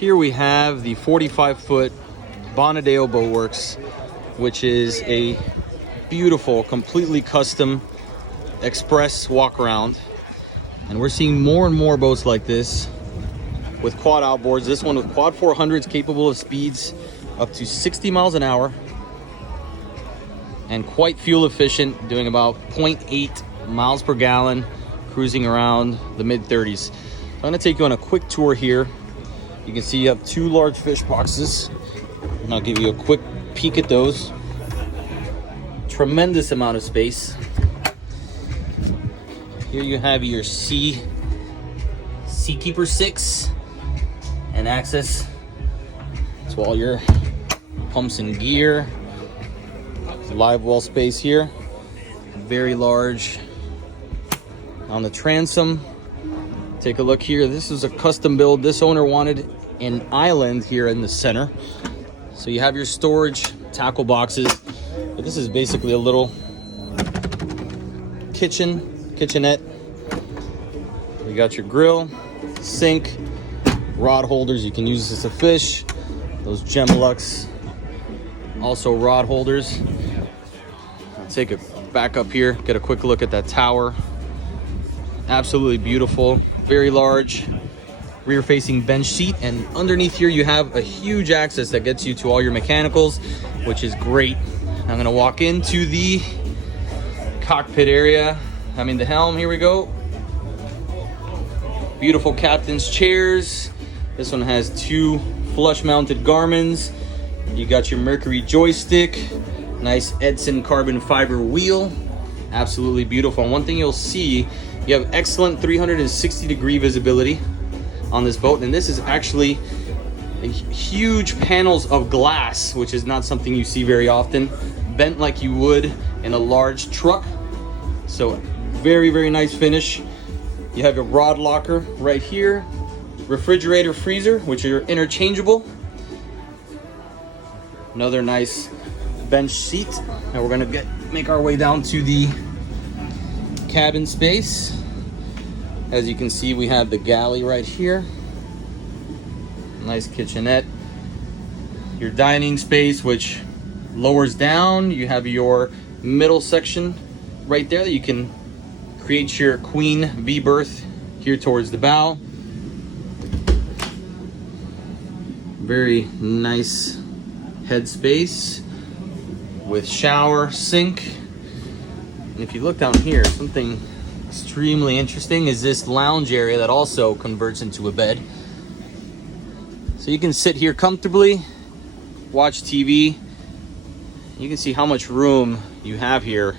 Here we have the 45-foot Bonadeo Boatworks, which is a beautiful, completely custom express walk around. And we're seeing more and more boats like this with quad outboards. This one with quad 400s, capable of speeds up to 60 miles an hour and quite fuel efficient, doing about 0.8 miles per gallon, cruising around the mid 30s. I'm going to take you on a quick tour here. You can see you have two large fish boxes, and I'll give you a quick peek at those. Tremendous amount of space. Here you have your Seakeeper 6 and access to all your pumps and gear. Live well space here. Very large on the transom. Take a look here. This is a custom build. This owner wanted an island here in the center. So you have your storage tackle boxes. But this is basically a little kitchenette. You got your grill, sink, rod holders. You can use this to fish. Those Gemlux, also rod holders. I'll take it back up here, get a quick look at that tower. Absolutely beautiful, very large rear facing bench seat, and underneath here you have a huge access that gets you to all your mechanicals, which is great. I'm gonna walk into the cockpit area. The helm, here we go. Beautiful captain's chairs. This one has two flush mounted Garmins. You got your Mercury joystick, nice Edson carbon fiber wheel. Absolutely beautiful. And one thing you'll see, you have excellent 360-degree visibility on this boat, and this is actually huge panels of glass, which is not something you see very often, bent like you would in a large truck. So very, very nice finish. You have your rod locker right here, refrigerator, freezer, which are interchangeable. Another nice bench seat. Now we're gonna make our way down to the cabin space. As you can see, we have the galley right here. Nice kitchenette. Your dining space, which lowers down. You have your middle section right there that you can create your queen V berth here towards the bow. Very nice headspace with shower, sink. And if you look down here, something extremely interesting is this lounge area that also converts into a bed. So you can sit here comfortably, watch TV. You can see how much room you have here,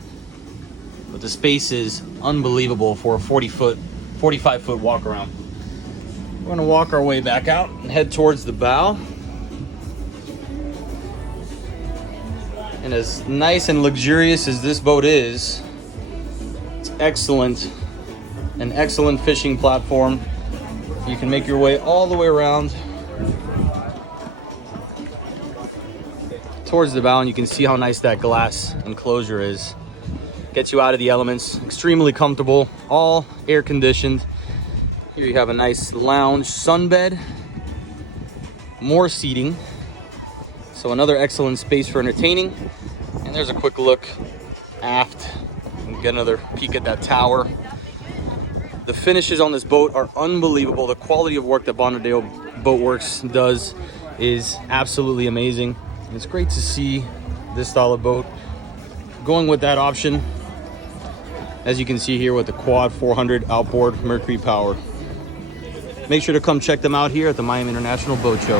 but the space is unbelievable for a 45-foot walk around. We're gonna walk our way back out and head towards the bow. And as nice and luxurious as this boat is, it's excellent, an excellent fishing platform. You can make your way all the way around towards the bow, and you can see how nice that glass enclosure is. Gets you out of the elements, extremely comfortable, all air conditioned. Here you have a nice lounge sunbed, more seating. So another excellent space for entertaining. And there's a quick look aft. Get another peek at that tower. The finishes on this boat are unbelievable. The quality of work that Bonadeo Boatworks does is absolutely amazing. And it's great to see this style of boat going with that option, as you can see here with the quad 400 outboard Mercury power. Make sure to come check them out here at the Miami International Boat Show.